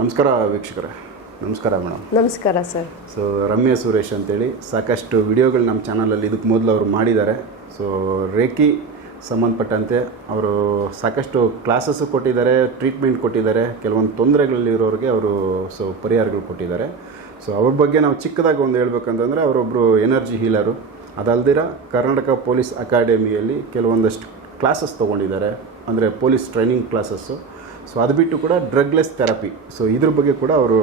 ನಮಸ್ಕಾರ ವೀಕ್ಷಕರೇ. ನಮಸ್ಕಾರ ಮೇಡಮ್. ನಮಸ್ಕಾರ ಸರ್. ಸೊ ರಮ್ಯ ಸುರೇಶ್ ಅಂತೇಳಿ. ಸಾಕಷ್ಟು ವಿಡಿಯೋಗಳು ನಮ್ಮ ಚಾನಲಲ್ಲಿ ಇದಕ್ಕೆ ಮೊದಲು ಅವರು ಮಾಡಿದ್ದಾರೆ. ಸೊ ರೇಖಿ ಸಂಬಂಧಪಟ್ಟಂತೆ ಅವರು ಸಾಕಷ್ಟು ಕ್ಲಾಸಸ್ಸು ಕೊಟ್ಟಿದ್ದಾರೆ ಟ್ರೀಟ್ಮೆಂಟ್ ಕೊಟ್ಟಿದ್ದಾರೆ. ಕೆಲವೊಂದು ತೊಂದರೆಗಳಲ್ಲಿರೋರಿಗೆ ಅವರು ಸೊ ಪರಿಹಾರಗಳು ಕೊಟ್ಟಿದ್ದಾರೆ. ಸೊ ಅವ್ರ ಬಗ್ಗೆ ನಾವು ಚಿಕ್ಕದಾಗಿ ಒಂದು ಹೇಳ್ಬೇಕಂತಂದರೆ ಅವರೊಬ್ಬರು ಎನರ್ಜಿ ಹೀಲರು ಅದಲ್ದಿರ ಕರ್ನಾಟಕ ಪೊಲೀಸ್ ಅಕಾಡೆಮಿಯಲ್ಲಿ ಕೆಲವೊಂದಷ್ಟು ಕ್ಲಾಸಸ್ ತೊಗೊಂಡಿದ್ದಾರೆ. ಅಂದರೆ ಪೊಲೀಸ್ ಟ್ರೈನಿಂಗ್ ಕ್ಲಾಸಸ್ಸು ಸೊ ಅದು ಬಿಟ್ಟು ಕೂಡ ಡ್ರಗ್ಲೆಸ್ ಥೆರಪಿ ಸೊ ಇದ್ರ ಬಗ್ಗೆ ಕೂಡ ಅವರು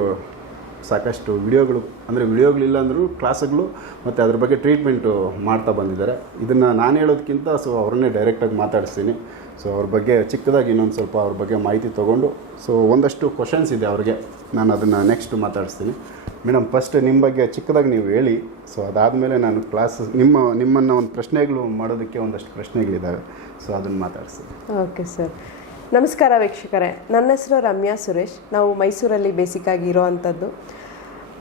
ಸಾಕಷ್ಟು ವಿಡಿಯೋಗಳು, ಅಂದರೆ ವಿಡಿಯೋಗಳಿಲ್ಲ ಅಂದರೂ ಕ್ಲಾಸ್ಗಳು ಮತ್ತು ಅದ್ರ ಬಗ್ಗೆ ಟ್ರೀಟ್ಮೆಂಟು ಮಾಡ್ತಾ ಬಂದಿದ್ದಾರೆ. ಇದನ್ನು ನಾನು ಹೇಳೋದಕ್ಕಿಂತ ಸೊ ಅವ್ರನ್ನೇ ಡೈರೆಕ್ಟಾಗಿ ಮಾತಾಡಿಸ್ತೀನಿ. ಸೊ ಅವ್ರ ಬಗ್ಗೆ ಚಿಕ್ಕದಾಗಿ ಇನ್ನೊಂದು ಸ್ವಲ್ಪ ಅವ್ರ ಬಗ್ಗೆ ಮಾಹಿತಿ ತೊಗೊಂಡು ಸೊ ಒಂದಷ್ಟು ಕ್ವಶನ್ಸ್ ಇದೆ ಅವ್ರಿಗೆ. ನಾನು ಅದನ್ನು ನೆಕ್ಸ್ಟ್ ಮಾತಾಡಿಸ್ತೀನಿ. ಮೇಡಮ್ ಫಸ್ಟ್ ನಿಮ್ಮ ಬಗ್ಗೆ ಚಿಕ್ಕದಾಗಿ ನೀವು ಹೇಳಿ ಸೊ ಅದಾದಮೇಲೆ ನಾನು ಕ್ಲಾಸ್ ನಿಮ್ಮ, ನಿಮ್ಮನ್ನು ಒಂದು ಪ್ರಶ್ನೆಗಳು ಮಾಡೋದಕ್ಕೆ ಒಂದಷ್ಟು ಪ್ರಶ್ನೆಗಳಿದ್ದಾವೆ ಸೊ ಅದನ್ನು ಮಾತಾಡಿಸ್ತೀನಿ. ಓಕೆ ಸರ್ ನಮಸ್ಕಾರ ವೀಕ್ಷಕರೇ. ನನ್ನ ಹೆಸರು ರಮ್ಯಾ ಸುರೇಶ್. ನಾವು ಮೈಸೂರಲ್ಲಿ ಬೇಸಿಕ್ಕಾಗಿ ಇರೋ ಅಂಥದ್ದು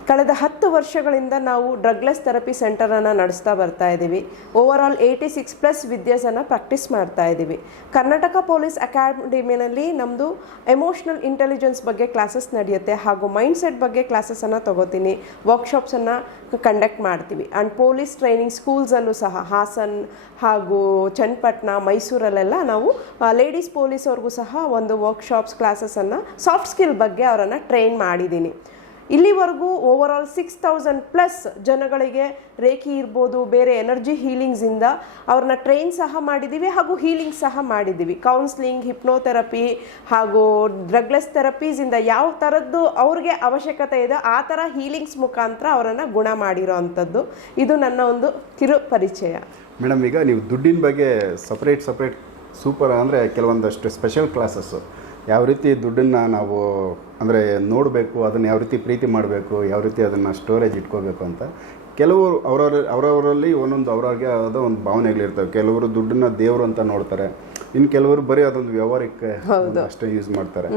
ಕಳೆದ ಹತ್ತು ವರ್ಷಗಳಿಂದ ನಾವು ಡ್ರಗ್ಲೆಸ್ ಥೆರಪಿ ಸೆಂಟರನ್ನು ನಡೆಸ್ತಾ ಬರ್ತಾ ಇದ್ದೀವಿ. Over all eighty six plus ವಿದ್ಯಾಸನ್ನು practice ಮಾಡ್ತಾ ಇದ್ದೀವಿ. ಕರ್ನಾಟಕ ಪೊಲೀಸ್ ಅಕಾಡೆಮಿನಲ್ಲಿ ನಮ್ಮದು ಎಮೋಷ್ನಲ್ ಇಂಟೆಲಿಜೆನ್ಸ್ ಬಗ್ಗೆ ಕ್ಲಾಸಸ್ ನಡೆಯುತ್ತೆ ಹಾಗೂ ಮೈಂಡ್ ಸೆಟ್ ಬಗ್ಗೆ ಕ್ಲಾಸಸನ್ನು ತಗೋತೀನಿ. ವರ್ಕ್ಶಾಪ್ಸನ್ನು ಕಂಡಕ್ಟ್ ಮಾಡ್ತೀವಿ. ಆ್ಯಂಡ್ ಪೊಲೀಸ್ ಟ್ರೈನಿಂಗ್ ಸ್ಕೂಲ್ಸಲ್ಲೂ ಸಹ, ಹಾಸನ್ ಹಾಗೂ ಚನ್ನಪಟ್ಟಣ, ಮೈಸೂರಲ್ಲೆಲ್ಲ ನಾವು ಲೇಡೀಸ್ ಪೊಲೀಸವ್ರಿಗೂ ಸಹ ಒಂದು ವರ್ಕ್ಶಾಪ್ಸ್ ಕ್ಲಾಸಸನ್ನು ಸಾಫ್ಟ್ ಸ್ಕಿಲ್ ಬಗ್ಗೆ ಅವರನ್ನು ಟ್ರೈನ್ ಮಾಡಿದ್ದೀನಿ ಇಲ್ಲಿವರೆಗೂ over all six thousand plus ಜನಗಳಿಗೆ ರೇಖಿ ಇರ್ಬೋದು, ಬೇರೆ ಎನರ್ಜಿ ಹೀಲಿಂಗ್ಸಿಂದ ಅವ್ರನ್ನ ಟ್ರೈನ್ ಸಹ ಮಾಡಿದ್ದೀವಿ ಹಾಗೂ ಹೀಲಿಂಗ್ ಸಹ ಮಾಡಿದ್ದೀವಿ ಕೌನ್ಸ್ಲಿಂಗ್ ಹಿಪ್ನೋಥೆರಪಿ ಹಾಗೂ ಡ್ರಗ್ಲೆಸ್ ಥೆರಪೀಸಿಂದ ಯಾವ ಥರದ್ದು ಅವ್ರಿಗೆ ಅವಶ್ಯಕತೆ ಇದೆ, ಆ ಥರ ಹೀಲಿಂಗ್ಸ್ ಮುಖಾಂತರ ಅವರನ್ನು ಗುಣ ಮಾಡಿರೋ ಅಂಥದ್ದು. ಇದು ನನ್ನ ಒಂದು ಕಿರು ಪರಿಚಯ. ಮೇಡಮ್, ಈಗ ನೀವು ದುಡ್ಡಿನ ಬಗ್ಗೆ ಸಪ್ರೇಟ್ ಸಪ್ರೇಟ್ ಸೂಪರ್ ಅಂದರೆ ಕೆಲವೊಂದಷ್ಟು ಸ್ಪೆಷಲ್ ಕ್ಲಾಸಸ್ಸು ಯಾವ ರೀತಿ ದುಡ್ಡನ್ನು ನಾವು ಅಂದರೆ ನೋಡಬೇಕು ಅದನ್ನು ಯಾವ ರೀತಿ ಪ್ರೀತಿ ಮಾಡಬೇಕು ಯಾವ ರೀತಿ ಅದನ್ನು ಸ್ಟೋರೇಜ್ ಇಟ್ಕೋಬೇಕು ಅಂತ ಕೆಲವರು ಅವರವ್ರ ಅವರವರಲ್ಲಿ ಒಂದೊಂದು ಅವ್ರವ್ರಿಗೆ ಆದ ಒಂದು ಭಾವನೆಗಳಿರ್ತವೆ ಕೆಲವರು ದುಡ್ಡನ್ನ ದೇವರು ಅಂತ ನೋಡ್ತಾರೆ. ಇನ್ನು ಕೆಲವರು ಬರೀ ಅದೊಂದು ವ್ಯವಹಾರಕ್ಕೆ ಅಷ್ಟೇ ಯೂಸ್ ಮಾಡ್ತಾರೆ.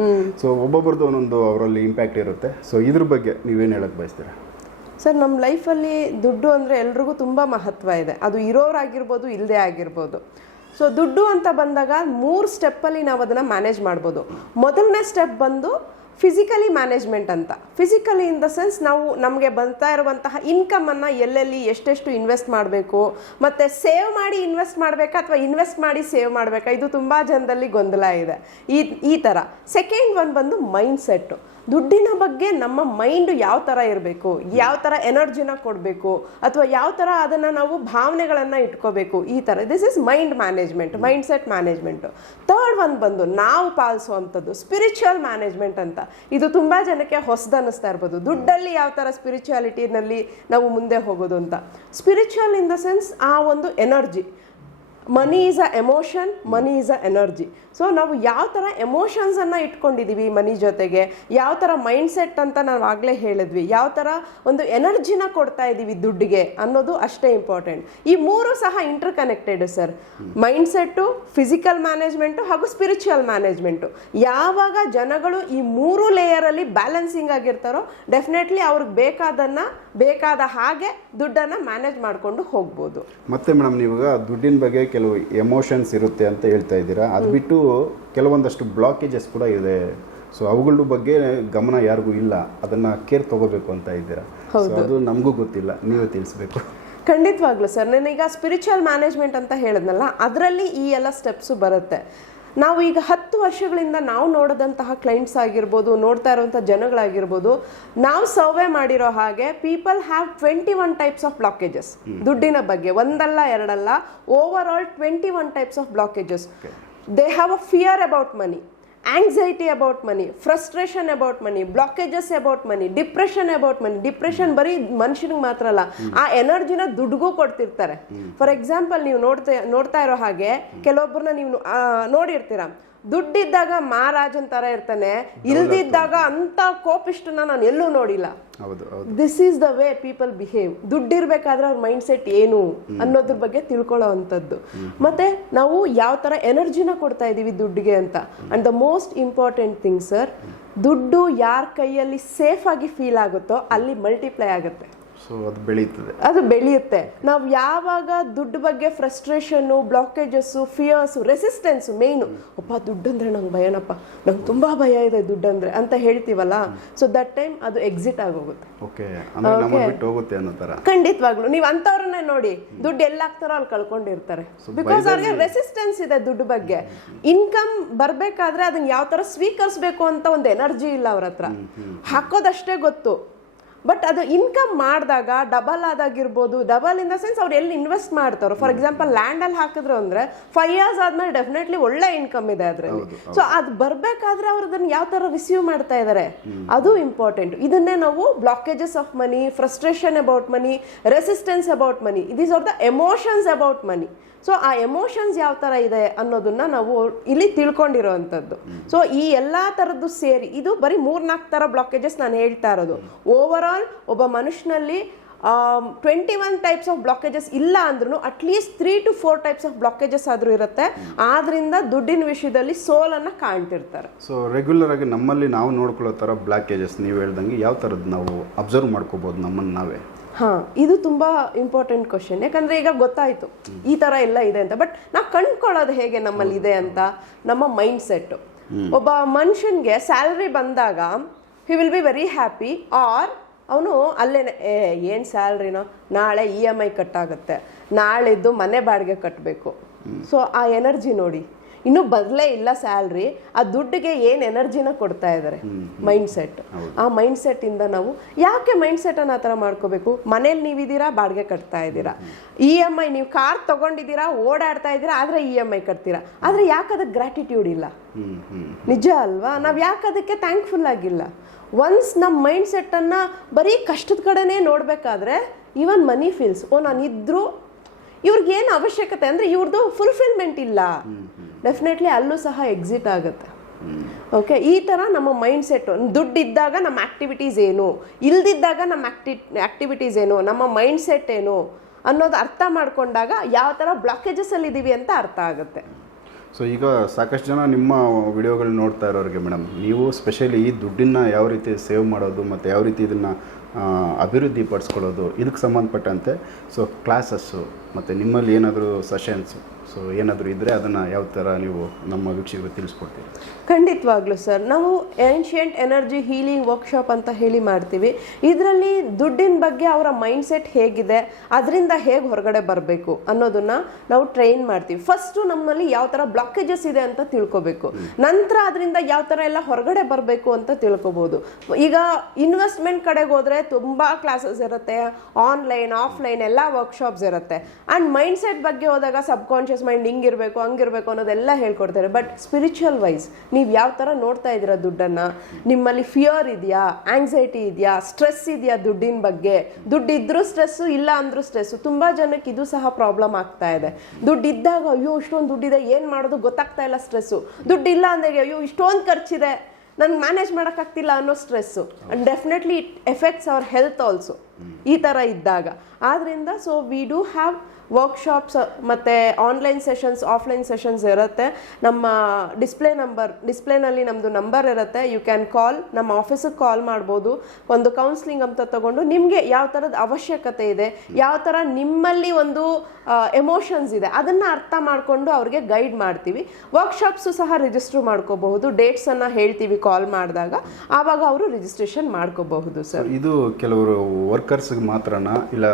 ಸೊ ಒಬ್ಬೊಬ್ರದ್ದು ಒಂದೊಂದು ಅವರಲ್ಲಿ ಇಂಪ್ಯಾಕ್ಟ್ ಇರುತ್ತೆ. ಸೊ ಇದ್ರ ಬಗ್ಗೆ ನೀವೇನು ಹೇಳಕ್ಕೆ ಬಯಸ್ತೀರಾ? ಸರ್ ನಮ್ಮ ಲೈಫಲ್ಲಿ ದುಡ್ಡು ಅಂದರೆ ಎಲ್ರಿಗೂ ತುಂಬ ಮಹತ್ವ ಇದೆ. ಅದು ಇರೋರಾಗಿರ್ಬೋದು ಇಲ್ಲದೆ ಆಗಿರ್ಬೋದು. ಸೊ ದುಡ್ಡು ಅಂತ ಬಂದಾಗ ಮೂರು ಸ್ಟೆಪ್ಪಲ್ಲಿ ನಾವು ಅದನ್ನು ಮ್ಯಾನೇಜ್ ಮಾಡ್ಬೋದು. ಮೊದಲನೇ ಸ್ಟೆಪ್ ಬಂದು ಫಿಸಿಕಲಿ ಮ್ಯಾನೇಜ್ಮೆಂಟ್ ಅಂತ. ಫಿಸಿಕಲಿ ಇನ್ ದ ಸೆನ್ಸ್ ನಾವು ನಮಗೆ ಬರ್ತಾ ಇರುವಂತಹ ಇನ್ಕಮನ್ನು ಎಲ್ಲೆಲ್ಲಿ ಎಷ್ಟೆಷ್ಟು ಇನ್ವೆಸ್ಟ್ ಮಾಡಬೇಕು, ಮತ್ತು ಸೇವ್ ಮಾಡಿ ಇನ್ವೆಸ್ಟ್ ಮಾಡಬೇಕಾ ಅಥವಾ ಇನ್ವೆಸ್ಟ್ ಮಾಡಿ ಸೇವ್ ಮಾಡಬೇಕಾ? ಇದು ತುಂಬ ಜನದಲ್ಲಿ ಗೊಂದಲ ಇದೆ. ಈ ಈ ಥರ ಸೆಕೆಂಡ್ ಒನ್ ಬಂದು ಮೈಂಡ್ ಸೆಟ್ಟು ದುಡ್ಡಿನ ಬಗ್ಗೆ ನಮ್ಮ ಮೈಂಡ್ ಯಾವ ಥರ ಇರಬೇಕು ಯಾವ ಥರ ಎನರ್ಜಿನ ಕೊಡಬೇಕು ಅಥವಾ ಯಾವ ಥರ ಅದನ್ನು ನಾವು ಭಾವನೆಗಳನ್ನು ಇಟ್ಕೋಬೇಕು ಈ ಥರ this is mind management mindset management third ಒಂದು ಬಂದು ನಾವು ಪಾಲಿಸುವಂಥದ್ದು ಸ್ಪಿರಿಚುವಲ್ ಮ್ಯಾನೇಜ್ಮೆಂಟ್ ಅಂತ. ಇದು ತುಂಬ ಜನಕ್ಕೆ ಹೊಸದನ್ನಿಸ್ತಾ ಇರ್ಬೋದು. ದುಡ್ಡಲ್ಲಿ ಯಾವ ಥರ ಸ್ಪಿರಿಚುಯಾಲಿಟಿನಲ್ಲಿ ನಾವು ಮುಂದೆ ಹೋಗೋದು ಅಂತ. ಸ್ಪಿರಿಚುವಲ್ ಇನ್ ದ ಸೆನ್ಸ್ ಆ ಒಂದು energy money is a emotion money is a energy so ನಾವು ಯಾವ ಥರ ಎಮೋಷನ್ಸನ್ನು ಇಟ್ಕೊಂಡಿದ್ದೀವಿ ಮನಿ ಜೊತೆಗೆ, ಯಾವ ಥರ ಮೈಂಡ್ ಸೆಟ್ ಅಂತ ನಾವು ಆಗಲೇ ಹೇಳಿದ್ವಿ, ಯಾವ ಥರ ಒಂದು ಎನರ್ಜಿನ ಕೊಡ್ತಾ ಇದ್ದೀವಿ ದುಡ್ಡಿಗೆ ಅನ್ನೋದು ಅಷ್ಟೇ ಇಂಪಾರ್ಟೆಂಟ್ ಈ ಮೂರು ಸಹ interconnected sir mindset physical management ಹಾಗೂ ಸ್ಪಿರಿಚುವಲ್ ಮ್ಯಾನೇಜ್ಮೆಂಟು ಯಾವಾಗ ಜನಗಳು ಈ ಮೂರು ಲೇಯರಲ್ಲಿ ಬ್ಯಾಲೆನ್ಸಿಂಗ್ ಆಗಿರ್ತಾರೋ ಡೆಫಿನೆಟ್ಲಿ ಅವ್ರಿಗೆ ಬೇಕಾದನ್ನು, ಬೇಕಾದ ಹಾಗೆ ದುಡ್ಡನ್ನು ಮ್ಯಾನೇಜ್ ಮಾಡಿಕೊಂಡು ಹೋಗ್ಬೋದು. ಮತ್ತೆ ಮೇಡಮ್ ನೀವಾಗ ದುಡ್ಡಿನ ಬಗ್ಗೆ ಕೆಲವು ಎಮೋಷನ್ಸ್ ಇರುತ್ತೆ ಅಂತ ಹೇಳ್ತಾ ಇದ್ದೀರಾ? ಅದು ಬಿಟ್ಟು ಕೆಲವೊಂದಷ್ಟು ಬ್ಲಾಕೇಜಸ್ ಕೂಡ ಇದೆ. ಸೊ ಅವುಗಳ ಬಗ್ಗೆ ಗಮನ ಯಾರಿಗೂ ಇಲ್ಲ. ಅದನ್ನ ಕೇರ್ ತಗೋಬೇಕು ಅಂತ ಇದ್ದೀರಾ? ಅದು ನಮಗೂ ಗೊತ್ತಿಲ್ಲ. ನೀವೇ ತಿಳಿಸ್ಬೇಕು. ಖಂಡಿತವಾಗ್ಲೂ ಸರ್. ನಾನೀಗ ಸ್ಪಿರಿಚುವಲ್ ಮ್ಯಾನೇಜ್ಮೆಂಟ್ ಅಂತ ಹೇಳಿದ್ನಲ್ಲ ಅದರಲ್ಲಿ ಈ ಎಲ್ಲ ಸ್ಟೆಪ್ಸು ಬರುತ್ತೆ. ನಾವು ಈಗ ಹತ್ತು ವರ್ಷಗಳಿಂದ ನಾವು ನೋಡದಂತಹ ಕ್ಲೈಂಟ್ಸ್ ಆಗಿರ್ಬೋದು ನೋಡ್ತಾ ಇರುವಂಥ ಜನಗಳಾಗಿರ್ಬೋದು ನಾವು ಸರ್ವೆ ಮಾಡಿರೋ ಹಾಗೆ people have twenty one types of blockages ದುಡ್ಡಿನ ಬಗ್ಗೆ ಒಂದಲ್ಲ ಎರಡಲ್ಲ over all twenty one types of blockages they have a fear about money anxiety about money frustration about money blockages about money depression about money depression ಬರೀ ಮನುಷ್ಯನಿಗೆ ಮಾತ್ರ ಅಲ್ಲ ಆ ಎನರ್ಜಿನ ದುಡ್ಗೂ ಕೊಡ್ತಿರ್ತಾರೆ. For example ನೀವು ನೋಡ್ತಾ ನೋಡ್ತಾ ಇರೋ ಹಾಗೆ ಕೆಲವೊಬ್ಬರನ್ನ ನೀವು ನೋಡಿರ್ತೀರ. ದುಡ್ಡಿದ್ದಾಗ ಮಹಾರಾಜನ್ ತರ ಇರ್ತಾನೆ ಇಲ್ದಿದ್ದಾಗ ಅಂತ ಕೋಪಿಷ್ಟನ್ನ ನಾನು ಎಲ್ಲೂ ನೋಡಿಲ್ಲ. This is the way people behave ದುಡ್ಡಿರ್ಬೇಕಾದ್ರೆ ಅವ್ರ ಮೈಂಡ್ ಸೆಟ್ ಏನು ಅನ್ನೋದ್ರ ಬಗ್ಗೆ ತಿಳ್ಕೊಳ್ಳೋ ಅಂಥದ್ದು. ಮತ್ತೆ ನಾವು ಯಾವ ತರ ಎನರ್ಜಿನ ಕೊಡ್ತಾ ಇದೀವಿ ದುಡ್ಡಿಗೆ ಅಂತ. And the most important thing sir ದುಡ್ಡು ಯಾರ ಕೈಯಲ್ಲಿ ಸೇಫ್ ಆಗಿ ಫೀಲ್ ಆಗುತ್ತೋ ಅಲ್ಲಿ ಮಲ್ಟಿಪ್ಲೈ ಆಗುತ್ತೆ. ಸೊ ಅದು ಬೆಳೀತದೆ. ಅದು ಬೆಳೆಯುತ್ತೆ. ನಾವು ಯಾವಾಗ ದುಡ್ಡು ಬಗ್ಗೆ ಫ್ರಸ್ಟ್ರೇಷನ್ನು ಬ್ಲಾಕೇಜಸ್ಸು ಫಿಯರ್ಸು ರೆಸಿಸ್ಟೆನ್ಸು ಮೇಯ್ನು ಅಪ್ಪ ದುಡ್ಡು ಅಂದರೆ ನಂಗೆ ಭಯನಪ್ಪ. ನಂಗೆ ತುಂಬ ಭಯ ಇದೆ ದುಡ್ಡು ಅಂದರೆ ಅಂತ ಹೇಳ್ತೀವಲ್ಲ? ಸೊ ದಟ್ ಟೈಮ್ ಅದು ಎಕ್ಸಿಟ್ ಆಗೋಗುತ್ತೆ. ಓಕೆ. ಹೋಗುತ್ತೆ ಅನ್ನೋ ಥರ. ಖಂಡಿತವಾಗ್ಲು. ನೀವು ಅಂಥವ್ರನ್ನೇ ನೋಡಿ. ದುಡ್ಡು ಎಲ್ಲ ಹಾಕ್ತಾರೋ ಅಲ್ಲಿ ಕಳ್ಕೊಂಡಿರ್ತಾರೆ. ಬಿಕಾಸ್ ಅವ್ರಿಗೆ ರೆಸಿಸ್ಟೆನ್ಸ್ ಇದೆ ದುಡ್ಡು ಬಗ್ಗೆ. ಇನ್ಕಮ್ ಬರ್ಬೇಕಾದ್ರೆ ಅದನ್ನ ಯಾವ ಥರ ಸ್ವೀಕರಿಸಬೇಕು ಅಂತ ಒಂದು ಎನರ್ಜಿ ಇಲ್ಲ ಅವ್ರ ಹತ್ರ. ಹಾಕೋದಷ್ಟೇ ಗೊತ್ತು. ಬಟ್ ಅದು ಇನ್ಕಮ್ ಮಾಡಿದಾಗ ಡಬಲ್ ಆದಾಗಿರ್ಬೋದು. ಡಬಲ್ ಇನ್ ದ ಸೆನ್ಸ್ ಅವ್ರು ಎಲ್ಲಿ ಇನ್ವೆಸ್ಟ್ ಮಾಡ್ತಾರೆ. ಫಾರ್ ಎಕ್ಸಾಂಪಲ್ ಲ್ಯಾಂಡಲ್ಲಿ ಹಾಕಿದ್ರು ಅಂದ್ರೆ ಫೈವ್ ಇಯರ್ಸ್ ಆದ್ಮೇಲೆ ಡೆಫಿನೆಟ್ಲಿ ಒಳ್ಳೆ ಇನ್ಕಮ್ ಇದೆ ಅದರಲ್ಲಿ. ಸೊ ಅದು ಬರಬೇಕಾದ್ರೆ ಅವ್ರು ಅದನ್ನ ಯಾವ ತರ ರಿಸೀವ್ ಮಾಡ್ತಾ ಇದ್ದಾರೆ ಅದು ಇಂಪಾರ್ಟೆಂಟ್ ಇದನ್ನೇ ನಾವು blockages of money frustration about money resistance about money these are the emotions about money so ಆ ಎಮೋಷನ್ಸ್ ಯಾವ ತರ ಇದೆ ಅನ್ನೋದನ್ನ ನಾವು ಇಲ್ಲಿ ತಿಳ್ಕೊಂಡಿರೋವಂಥದ್ದು. ಸೊ ಈ ಎಲ್ಲ ತರದ್ದು ಸೇರಿ ಇದು ಬರೀ ಮೂರ್ನಾಲ್ಕು ಥರ ಬ್ಲಾಕೇಜಸ್ ನಾನು ಹೇಳ್ತಾ ಇರೋದು. ಓವರ್ ಆಲ್ ಒಬ್ಬ ಮನುಷ್ಯನಲ್ಲಿ twenty one types of blockages ಇಲ್ಲ ಅಂದ್ರೂ at least three to four types of blockages ಆದರೂ ಇರುತ್ತೆ. ಆದ್ರಿಂದ ದುಡ್ಡಿನ ವಿಷಯದಲ್ಲಿ ಸೋಲನ್ನು ಕಾಣ್ತಿರ್ತಾರೆ. ಸೊ ರೆಗ್ಯುಲರ್ ಆಗಿ ನಮ್ಮಲ್ಲಿ ನಾವು ನೋಡ್ಕೊಳ್ಳೋ ಥರ ಬ್ಲಾಕೇಜಸ್ ನೀವು ಹೇಳ್ದಂಗೆ ಯಾವ ಥರದ್ದು ನಾವು ಅಬ್ಸರ್ವ್ ಮಾಡ್ಕೋಬೋದು ನಮ್ಮನ್ನು ನಾವೇ? ಹಾ ಇದು ತುಂಬಾ ಇಂಪಾರ್ಟೆಂಟ್ ಕ್ವಶನ್ ಯಾಕಂದ್ರೆ ಈಗ ಗೊತ್ತಾಯ್ತು. ಈ ತರ ಎಲ್ಲ ಇದೆ ಅಂತ. ಬಟ್ ನಾವು ಕಂಡ್ಕೊಳ್ಳೋದು ಹೇಗೆ ನಮ್ಮಲ್ಲಿ ಇದೆ ಅಂತ? ನಮ್ಮ ಮೈಂಡ್ ಸೆಟ್ ಒಬ್ಬ ಮನುಷ್ಯನ್ಗೆ ಸ್ಯಾಲ್ರಿ ಬಂದಾಗ he will be very happy or ಅವನು ಅಲ್ಲೇನೆ ಏ ಏನು ಸ್ಯಾಲ್ರಿನೋ ನಾಳೆ ಇ ಎಂ ಐ ಕಟ್ಟಾಗುತ್ತೆ. ನಾಳಿದ್ದು ಮನೆ ಬಾಡಿಗೆ ಕಟ್ಟಬೇಕು ಸೊ ಆ ಎನರ್ಜಿ ನೋಡಿ. ಇನ್ನೂ ಬರಲೇ ಇಲ್ಲ ಸ್ಯಾಲ್ರಿ. ಆ ದುಡ್ಡಿಗೆ ಏನು ಎನರ್ಜಿನ ಕೊಡ್ತಾ ಇದ್ದಾರೆ ಮೈಂಡ್ ಸೆಟ್ ಆ ಮೈಂಡ್ ಸೆಟ್ ಇಂದ ನಾವು ಯಾಕೆ ಮೈಂಡ್ ಸೆಟ್ ಅನ್ನ ಆ ಥರ ಮಾಡ್ಕೋಬೇಕು? ಮನೇಲಿ ನೀವಿದ್ದೀರಾ ಬಾಡಿಗೆ ಕಟ್ತಾ ಇದ್ದೀರಾ? ಇ ಎಂ ಐ ನೀವು ಕಾರ್ ತಗೊಂಡಿದ್ದೀರಾ ಓಡಾಡ್ತಾ ಇದ್ದೀರಾ ಆದ್ರೆ ಇ ಎಂ ಐ ಕಟ್ತೀರಾ? ಆದ್ರೆ ಯಾಕೆ ಅದಕ್ಕೆ ಗ್ರಾಟಿಟ್ಯೂಡ್ ಇಲ್ಲ? ನಿಜ ಅಲ್ವಾ? ನಾವು ಯಾಕೆ ಅದಕ್ಕೆ ಥ್ಯಾಂಕ್ಫುಲ್ ಆಗಿಲ್ಲ? ಒನ್ಸ್ ನಮ್ಮ ಮೈಂಡ್ ಸೆಟ್ಟನ್ನು ಬರೀ ಕಷ್ಟದ ಕಡೆನೇ ನೋಡಬೇಕಾದ್ರೆ ಈವನ್ ಮನಿ ಫೀಲ್ಸ್ ಓ ನಾನು ಇವ್ರಿಗೇನು ಇವ್ರಿಗೆ ಏನು ಅವಶ್ಯಕತೆ ಅಂದರೆ ಇವ್ರದ್ದು ಫುಲ್ಫಿಲ್ಮೆಂಟ್ ಇಲ್ಲ. ಡೆಫಿನೆಟ್ಲಿ ಅಲ್ಲೂ ಸಹ ಎಕ್ಸಿಟ್ ಆಗುತ್ತೆ. ಓಕೆ ಈ ಥರ ನಮ್ಮ ಮೈಂಡ್ ಸೆಟ್ ದುಡ್ಡಿದ್ದಾಗ ನಮ್ಮ ಆಕ್ಟಿವಿಟೀಸ್ ಏನು? ಇಲ್ದಿದ್ದಾಗ ನಮ್ಮ ಆ್ಯಕ್ಟಿ ಆಕ್ಟಿವಿಟೀಸ್ ಏನು? ನಮ್ಮ ಮೈಂಡ್ ಸೆಟ್ ಏನು? ಅನ್ನೋದು ಅರ್ಥ ಮಾಡಿಕೊಂಡಾಗ ಯಾವ ಥರ ಬ್ಲಾಕೇಜಸ್ಸಲ್ಲಿ ಇದ್ದೀವಿ ಅಂತ ಅರ್ಥ ಆಗುತ್ತೆ. ಸೊ ಈಗ ಸಾಕಷ್ಟು ಜನ ನಿಮ್ಮ ವಿಡಿಯೋಗಳು ನೋಡ್ತಾ ಇರೋರಿಗೆ ಮೇಡಮ್ ನೀವು ಸ್ಪೆಷಲಿ ಈ ದುಡ್ಡಿನ ಯಾವ ರೀತಿ ಸೇವ್ ಮಾಡೋದು ಮತ್ತು ಯಾವ ರೀತಿ ಇದನ್ನು ಅಭಿವೃದ್ಧಿ ಪಡಿಸ್ಕೊಳ್ಳೋದು ಇದಕ್ಕೆ ಸಂಬಂಧಪಟ್ಟಂತೆ ಸೊ ಕ್ಲಾಸಸ್ಸು ಮತ್ತು ನಿಮ್ಮಲ್ಲಿ ಏನಾದರೂ ಸೆಷನ್ಸು ಸೊ ಏನಾದರೂ ಇದ್ದರೆ ಅದನ್ನು ಯಾವ ಥರ ನೀವು ನಮ್ಮ ವೀಕ್ಷಕರು ತಿಳಿಸ್ಕೊಡ್ತೀರಿ? ಖಂಡಿತವಾಗ್ಲೂ ಸರ್. ನಾವು ಏನ್ಷಿಯಂಟ್ ಎನರ್ಜಿ ಹೀಲಿಂಗ್ ವರ್ಕ್ಶಾಪ್ ಅಂತ ಹೇಳಿ ಮಾಡ್ತೀವಿ. ಇದರಲ್ಲಿ ದುಡ್ಡಿನ ಬಗ್ಗೆ ಅವರ ಮೈಂಡ್ ಸೆಟ್ ಹೇಗಿದೆ ಅದರಿಂದ ಹೇಗೆ ಹೊರಗಡೆ ಬರಬೇಕು ಅನ್ನೋದನ್ನ ನಾವು ಟ್ರೈನ್ ಮಾಡ್ತೀವಿ. ಫಸ್ಟು ನಮ್ಮಲ್ಲಿ ಯಾವ ಥರ ಬ್ಲಾಕೇಜಸ್ ಇದೆ ಅಂತ ತಿಳ್ಕೊಬೇಕು. ನಂತರ ಅದರಿಂದ ಯಾವ ಥರ ಎಲ್ಲ ಹೊರಗಡೆ ಬರಬೇಕು ಅಂತ ತಿಳ್ಕೊಬೋದು. ಈಗ ಇನ್ವೆಸ್ಟ್ಮೆಂಟ್ ಕಡೆಗೆ ಹೋದರೆ ತುಂಬ ಕ್ಲಾಸಸ್ ಇರುತ್ತೆ ಆನ್ಲೈನ್ ಆಫ್ಲೈನ್ ಎಲ್ಲ ವರ್ಕ್ಶಾಪ್ಸ್ ಇರುತ್ತೆ. ಆ್ಯಂಡ್ ಮೈಂಡ್ ಸೆಟ್ ಬಗ್ಗೆ ಹೋದಾಗ ಸಬ್ ಕಾನ್ಷಿಯಸ್ ಮೈಂಡ್ ಹಿಂಗಿರಬೇಕು, ಹಂಗಿರಬೇಕು ಅನ್ನೋದೆಲ್ಲ ಹೇಳ್ಕೊಡ್ತಾರೆ. ಬಟ್ ಸ್ಪಿರಿಚುವಲ್ ವೈಸ್ ನೀವು ಯಾವ ಥರ ನೋಡ್ತಾ ಇದ್ದೀರಾ ದುಡ್ಡನ್ನು? ನಿಮ್ಮಲ್ಲಿ ಫಿಯರ್ ಇದೆಯಾ? ಆಂಗ್ಸೈಟಿ ಇದೆಯಾ? ಸ್ಟ್ರೆಸ್ ಇದೆಯಾ ದುಡ್ಡಿನ ಬಗ್ಗೆ? ದುಡ್ಡಿದ್ರೂ ಸ್ಟ್ರೆಸ್ಸು ಇಲ್ಲ ಅಂದ್ರೂ ಸ್ಟ್ರೆಸ್ಸು ತುಂಬ ಜನಕ್ಕೆ ಇದು ಸಹ ಪ್ರಾಬ್ಲಮ್ ಆಗ್ತಾ ಇದೆ. ದುಡ್ಡಿದ್ದಾಗ, ಅಯ್ಯೋ, ಇಷ್ಟೊಂದು ದುಡ್ಡಿದೆ, ಏನು ಮಾಡೋದು ಗೊತ್ತಾಗ್ತಾ ಇಲ್ಲ ಸ್ಟ್ರೆಸ್ಸು ದುಡ್ಡಿಲ್ಲ ಅಂದಾಗ ಅಯ್ಯೋ, ಇಷ್ಟೊಂದು ಖರ್ಚಿದೆ, ನನಗೆ ಮ್ಯಾನೇಜ್ ಮಾಡೋಕ್ಕಾಗ್ತಿಲ್ಲ ಅನ್ನೋ stress and definitely it effects our health also ಈ ಥರ ಇದ್ದಾಗ. ಆದ್ದರಿಂದ so we do have workshops ಮತ್ತು ಆನ್ಲೈನ್ ಸೆಷನ್ಸ್ ಆಫ್ಲೈನ್ ಸೆಷನ್ಸ್ ಇರುತ್ತೆ. ನಮ್ಮ ಡಿಸ್ಪ್ಲೇ ನಂಬರ್ ಡಿಸ್ಪ್ಲೇನಲ್ಲಿ ನಮ್ಮದು ನಂಬರ್ ಇರುತ್ತೆ. ಯು ಕ್ಯಾನ್ ಕಾಲ್ ನಮ್ಮ ಆಫೀಸಿಗೆ ಕಾಲ್ ಮಾಡ್ಬೋದು. ಒಂದು ಕೌನ್ಸ್ಲಿಂಗ್ ಅಂತ ತಗೊಂಡು ನಿಮಗೆ ಯಾವ ಥರದ ಅವಶ್ಯಕತೆ ಇದೆ, ಯಾವ ಥರ ನಿಮ್ಮಲ್ಲಿ ಒಂದು ಎಮೋಷನ್ಸ್ ಇದೆ, ಅದನ್ನು ಅರ್ಥ ಮಾಡಿಕೊಂಡು ಅವ್ರಿಗೆ ಗೈಡ್ ಮಾಡ್ತೀವಿ. ವರ್ಕ್ಶಾಪ್ಸು ಸಹ ರಿಜಿಸ್ಟರ್ ಮಾಡ್ಕೋಬಹುದು. ಡೇಟ್ಸನ್ನು ಹೇಳ್ತೀವಿ ಕಾಲ್ ಮಾಡಿದಾಗ. ಆವಾಗ ಅವರು ರಿಜಿಸ್ಟ್ರೇಷನ್ ಮಾಡ್ಕೋಬಹುದು ಸರ್ ಇದು ಕೆಲವರು ವರ್ಕರ್ಸ್ಗೆ ಮಾತ್ರನಾ? ಇಲ್ಲ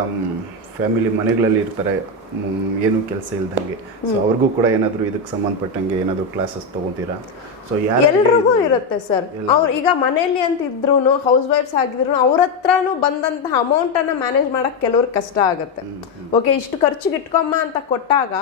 ಫ್ಯಾಮಿಲಿ ಮನೆಗಳಲ್ಲಿ ಇರ್ತಾರೆ ಏನು ಕೆಲಸ ಇಲ್ದಂಗೆ. ಸೊ ಅವ್ರಿಗೂ ಕೂಡ ಏನಾದರೂ ಇದಕ್ಕೆ ಸಂಬಂಧಪಟ್ಟಂಗೆ ಏನಾದರೂ ಕ್ಲಾಸಸ್ ತೊಗೊತೀರಾ? ಎಲ್ರಿಗೂ ಇರುತ್ತೆ ಸರ್. ಅವ್ರು ಈಗ ಮನೆಯಲ್ಲಿ ಅಂತ ಇದ್ರು ಹೌಸ್ ವೈಫ್ಸ್ ಆಗಿದ್ರು ಅವ್ರ ಹತ್ರನು ಬಂದಂತಹ ಅಮೌಂಟ್ ಅನ್ನ ಮ್ಯಾನೇಜ್ ಮಾಡಕ್ ಕೆಲವ್ರಿಗೆ ಕಷ್ಟ ಆಗುತ್ತೆ. ಓಕೆ ಇಷ್ಟು ಖರ್ಚಿಗೆ ಇಟ್ಕೊಮ್ಮ ಅಂತ ಕೊಟ್ಟಾಗ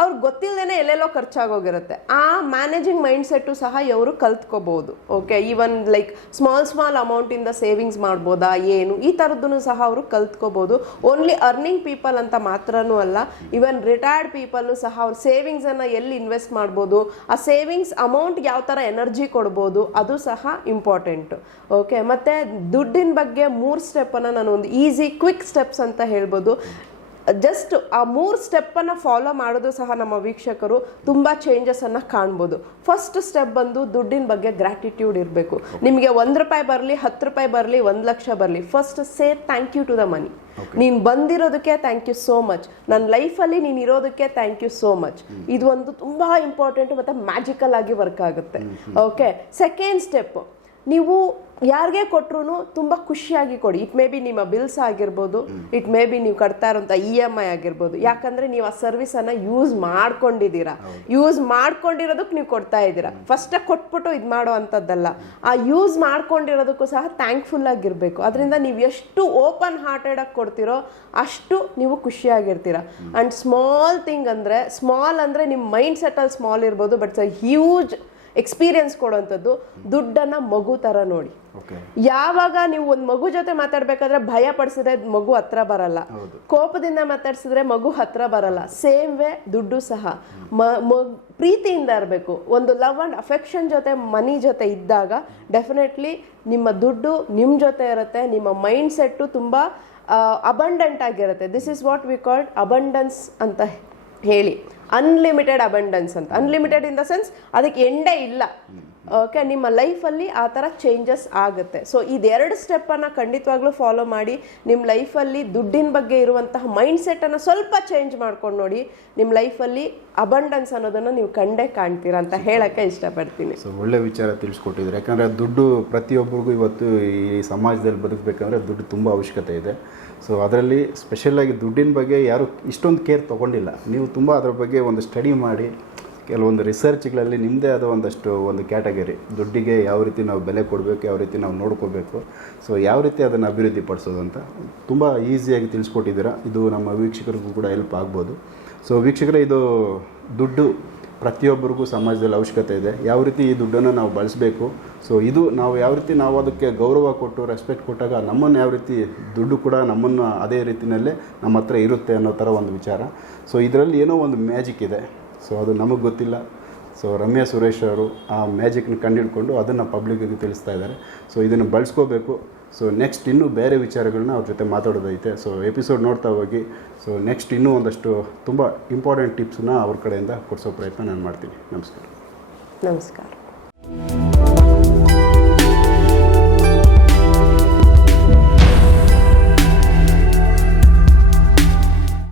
ಅವ್ರು ಗೊತ್ತಿಲ್ಲದೇನೆ ಎಲ್ಲೆಲ್ಲೋ ಖರ್ಚಾಗೋಗಿರುತ್ತೆ. ಆ ಮ್ಯಾನೇಜಿಂಗ್ ಮೈಂಡ್ ಸೆಟ್ ಸಹ ಇವರು ಕಲ್ತ್ಕೋಬಹುದು okay even like small small amount ಇಂದ ಸೇವಿಂಗ್ಸ್ ಮಾಡ್ಬೋದಾ ಏನು ಈ ತರದ್ದು ಸಹ ಅವರು ಕಲ್ತ್ಕೋಬಹುದು ಓನ್ಲಿ ಅರ್ನಿಂಗ್ ಪೀಪಲ್ ಅಂತ ಮಾತ್ರನೂ ಅಲ್ಲ ಈವನ್ ರಿಟೈರ್ಡ್ ಪೀಪಲ್ ಸಹ ಅವ್ರ ಸೇವಿಂಗ್ಸ್ ಅನ್ನ ಎಲ್ಲಿ ಇನ್ವೆಸ್ಟ್ ಮಾಡ್ಬೋದು ಆ ಸೇವಿಂಗ್ಸ್ ಅಮೌಂಟ್ ಯಾವ ಥರ ಎನರ್ಜಿ ಕೊಡ್ಬೋದು, ಅದು ಸಹ ಇಂಪಾರ್ಟೆಂಟು. ಓಕೆ ಮತ್ತೆ ದುಡ್ಡಿನ ಬಗ್ಗೆ ಮೂರು ಸ್ಟೆಪ್ಪನ್ನು ನಾನು ಒಂದು ಈಸಿ ಕ್ವಿಕ್ ಸ್ಟೆಪ್ಸ್ ಅಂತ ಹೇಳ್ಬೋದು. ಜಸ್ಟ್ ಆ ಮೂರು ಸ್ಟೆಪ್ಪನ್ನು ಫಾಲೋ ಮಾಡೋದು ಸಹ ನಮ್ಮ ವೀಕ್ಷಕರು ತುಂಬ ಚೇಂಜಸನ್ನು ಕಾಣ್ಬೋದು. ಫಸ್ಟ್ ಸ್ಟೆಪ್ ಬಂದು ದುಡ್ಡಿನ ಬಗ್ಗೆ ಗ್ರ್ಯಾಟಿಟ್ಯೂಡ್ ಇರಬೇಕು. ನಿಮಗೆ ಒಂದು ರೂಪಾಯಿ ಬರಲಿ ಹತ್ತು ರೂಪಾಯಿ ಬರಲಿ ಒಂದು ಲಕ್ಷ ಬರಲಿ first say thank you to the money ನೀನು ಬಂದಿರೋದಕ್ಕೆ ಥ್ಯಾಂಕ್ ಯು ಸೋ ಮಚ್ ನನ್ನ ಲೈಫಲ್ಲಿ ನೀನು ಇರೋದಕ್ಕೆ ಥ್ಯಾಂಕ್ ಯು ಸೋ ಮಚ್ ಇದು ಒಂದು ತುಂಬ ಇಂಪಾರ್ಟೆಂಟ್ ಮತ್ತು ಮ್ಯಾಜಿಕಲ್ ಆಗಿ ವರ್ಕ್ ಆಗುತ್ತೆ. ಓಕೆ ಸೆಕೆಂಡ್ ಸ್ಟೆಪ್ ನೀವು ಯಾರಿಗೆ ಕೊಟ್ರು ತುಂಬ ಖುಷಿಯಾಗಿ ಕೊಡಿ. ಇಟ್ ಮೇ ಬಿ ನಿಮ್ಮ ಬಿಲ್ಸ್ ಆಗಿರ್ಬೋದು ಇಟ್ ಮೇ ಬಿ ನೀವು ಕಟ್ತಾ ಇರೋಂಥ ಇ ಎಂ ಐ ಆಗಿರ್ಬೋದು. ಯಾಕಂದ್ರೆ ನೀವು ಆ ಸರ್ವಿಸನ್ನು ಯೂಸ್ ಮಾಡ್ಕೊಂಡಿದ್ದೀರಾ. ಯೂಸ್ ಮಾಡ್ಕೊಂಡಿರೋದಕ್ಕೆ ನೀವು ಕೊಡ್ತಾ ಇದ್ದೀರಾ. ಫಸ್ಟಾಗಿ ಕೊಟ್ಬಿಟ್ಟು ಇದು ಮಾಡೋ ಅಂಥದ್ದಲ್ಲ ಆ ಯೂಸ್ ಮಾಡ್ಕೊಂಡಿರೋದಕ್ಕೂ ಸಹ ಥ್ಯಾಂಕ್ಫುಲ್ ಆಗಿರಬೇಕು. ಅದರಿಂದ ನೀವು ಎಷ್ಟು ಓಪನ್ ಹಾರ್ಟೆಡ್ ಆಗಿ ಕೊಡ್ತೀರೋ ಅಷ್ಟು ನೀವು ಖುಷಿಯಾಗಿರ್ತೀರಾ. ಆ್ಯಂಡ್ ಸ್ಮಾಲ್ ಥಿಂಗ್ ಅಂದರೆ ಸ್ಮಾಲ್ ಅಂದರೆ ನಿಮ್ಮ ಮೈಂಡ್ ಸೆಟಲ್ಲಿ ಸ್ಮಾಲ್ ಇರ್ಬೋದು ಬಟ್ ಹ್ಯೂಜ್ ಎಕ್ಸ್ಪೀರಿಯನ್ಸ್ ಕೊಡುವಂಥದ್ದು. ದುಡ್ಡನ್ನು ಮಗು ಥರ ನೋಡಿ. ಯಾವಾಗ ನೀವು ಒಂದು ಮಗು ಜೊತೆ ಮಾತಾಡ್ಬೇಕಾದ್ರೆ ಭಯ ಪಡಿಸಿದ್ರೆ ಮಗು ಹತ್ರ ಬರಲ್ಲ. ಕೋಪದಿಂದ ಮಾತಾಡ್ಸಿದ್ರೆ ಮಗು ಹತ್ರ ಬರಲ್ಲ. ಸೇಮ್ ವೇ ದುಡ್ಡು ಸಹ. ಪ್ರೀತಿಯಿಂದ ಇರಬೇಕು. ಒಂದು ಲವ್ ಅಂಡ್ ಅಫೆಕ್ಷನ್ ಜೊತೆ ಮನಿ ಜೊತೆ ಇದ್ದಾಗ ಡೆಫಿನೆಟ್ಲಿ ನಿಮ್ಮ ದುಡ್ಡು ನಿಮ್ಮ ಜೊತೆ ಇರುತ್ತೆ. ನಿಮ್ಮ ಮೈಂಡ್ ಸೆಟ್ಟು ತುಂಬ ಅಬಂಡೆಂಟ್ ಆಗಿರುತ್ತೆ. This is what we called abundance ಅಂತ ಹೇಳಿ. ಅನ್ಲಿಮಿಟೆಡ್ ಅಬಂಡೆನ್ಸ್ ಅಂತ. ಅನ್ಲಿಮಿಟೆಡ್ ಇನ್ ದ ಸೆನ್ಸ್ ಅದಕ್ಕೆ ಎಂಡೇ ಇಲ್ಲ. ಓಕೆ ನಿಮ್ಮ ಲೈಫಲ್ಲಿ ಆ ಥರ ಚೇಂಜಸ್ ಆಗುತ್ತೆ. ಸೊ ಇದೆರಡು ಸ್ಟೆಪ್ಪನ್ನು ಖಂಡಿತವಾಗ್ಲೂ ಫಾಲೋ ಮಾಡಿ ನಿಮ್ಮ ಲೈಫಲ್ಲಿ ದುಡ್ಡಿನ ಬಗ್ಗೆ ಇರುವಂತಹ ಮೈಂಡ್ ಸೆಟ್ಟನ್ನು ಸ್ವಲ್ಪ ಚೇಂಜ್ ಮಾಡ್ಕೊಂಡು ನೋಡಿ ನಿಮ್ಮ ಲೈಫಲ್ಲಿ ಅಬಂಡನ್ಸ್ ಅನ್ನೋದನ್ನು ನೀವು ಕಂಡೇ ಕಾಣ್ತೀರಾ ಅಂತ ಹೇಳಕ್ಕೆ ಇಷ್ಟಪಡ್ತೀನಿ. ಸೊ ಒಳ್ಳೆ ವಿಚಾರ ತಿಳಿಸ್ಕೊಟ್ಟಿದ್ರು. ಯಾಕಂದರೆ ದುಡ್ಡು ಪ್ರತಿಯೊಬ್ಬರಿಗೂ ಇವತ್ತು ಈ ಸಮಾಜದಲ್ಲಿ ಬದುಕಬೇಕಂದ್ರೆ ದುಡ್ಡು ತುಂಬ ಅವಶ್ಯಕತೆ ಇದೆ. ಸೊ ಅದರಲ್ಲಿ ಸ್ಪೆಷಲಾಗಿ ದುಡ್ಡಿನ ಬಗ್ಗೆ ಯಾರು ಇಷ್ಟೊಂದು ಕೇರ್ ತೊಗೊಂಡಿಲ್ಲ. ನೀವು ತುಂಬ ಅದರ ಬಗ್ಗೆ ಒಂದು ಸ್ಟಡಿ ಮಾಡಿ ಕೆಲವೊಂದು ರಿಸರ್ಚ್ಗಳಲ್ಲಿ ನಿಮ್ಮದೇ ಆದ ಒಂದಷ್ಟು ಒಂದು ಕ್ಯಾಟಗರಿ ದುಡ್ಡಿಗೆ ಯಾವ ರೀತಿ ನಾವು ಬೆಲೆ ಕೊಡಬೇಕು, ಯಾವ ರೀತಿ ನಾವು ನೋಡ್ಕೋಬೇಕು. ಸೊ ಯಾವ ರೀತಿ ಅದನ್ನು ಅಭಿವೃದ್ಧಿ ಪಡಿಸೋದು ಅಂತ ತುಂಬ ಈಸಿಯಾಗಿ ತಿಳಿಸ್ಕೊಟ್ಟಿದ್ದೀರಾ. ಇದು ನಮ್ಮ ವೀಕ್ಷಕರಿಗೂ ಕೂಡ ಹೆಲ್ಪ್ ಆಗ್ಬೋದು. ಸೊ ವೀಕ್ಷಕರೇ, ಇದು ದುಡ್ಡು ಪ್ರತಿಯೊಬ್ಬರಿಗೂ ಸಮಾಜದಲ್ಲಿ ಅವಶ್ಯಕತೆ ಇದೆ. ಯಾವ ರೀತಿ ಈ ದುಡ್ಡನ್ನು ನಾವು ಬಳಸಬೇಕು. ಸೊ ಇದು ನಾವು ಯಾವ ರೀತಿ ನಾವು ಅದಕ್ಕೆ ಗೌರವ ಕೊಟ್ಟು ರೆಸ್ಪೆಕ್ಟ್ ಕೊಟ್ಟಾಗ ನಮ್ಮನ್ನು ಯಾವ ರೀತಿ ದುಡ್ಡು ಕೂಡ ನಮ್ಮನ್ನು ಅದೇ ರೀತಿಯಲ್ಲೇ ನಮ್ಮ ಹತ್ರ ಇರುತ್ತೆ ಅನ್ನೋ ಥರ ಒಂದು ವಿಚಾರ. ಸೊ ಇದರಲ್ಲಿ ಏನೋ ಒಂದು ಮ್ಯಾಜಿಕ್ ಇದೆ. ಸೊ ಅದು ನಮಗೆ ಗೊತ್ತಿಲ್ಲ. ಸೊ ರಮ್ಯಾ ಸುರೇಶ್ ಅವರು ಆ ಮ್ಯಾಜಿಕ್ನ ಕಂಡುಹಿಡ್ಕೊಂಡು ಅದನ್ನು ಪಬ್ಲಿಕ್ಕಿಗೆ ತಿಳಿಸ್ತಾ ಇದ್ದಾರೆ. ಸೊ ಇದನ್ನು ಬಳಸ್ಕೋಬೇಕು. ಸೊ ನೆಕ್ಸ್ಟ್ ಇನ್ನೂ ಬೇರೆ ವಿಚಾರಗಳನ್ನ ಅವ್ರ ಜೊತೆ ಮಾತಾಡೋದೈತೆ. ಸೊ ಎಪಿಸೋಡ್ ನೋಡ್ತಾ ಹೋಗಿ. ಸೊ ನೆಕ್ಸ್ಟ್ ಇನ್ನೂ ಒಂದಷ್ಟು ತುಂಬ ಇಂಪಾರ್ಟೆಂಟ್ ಟಿಪ್ಸನ್ನ ಅವ್ರ ಕಡೆಯಿಂದ ಕೊಡಿಸೋ ಪ್ರಯತ್ನ ನಾನು ಮಾಡ್ತೀನಿ. ನಮಸ್ಕಾರ. ನಮಸ್ಕಾರ.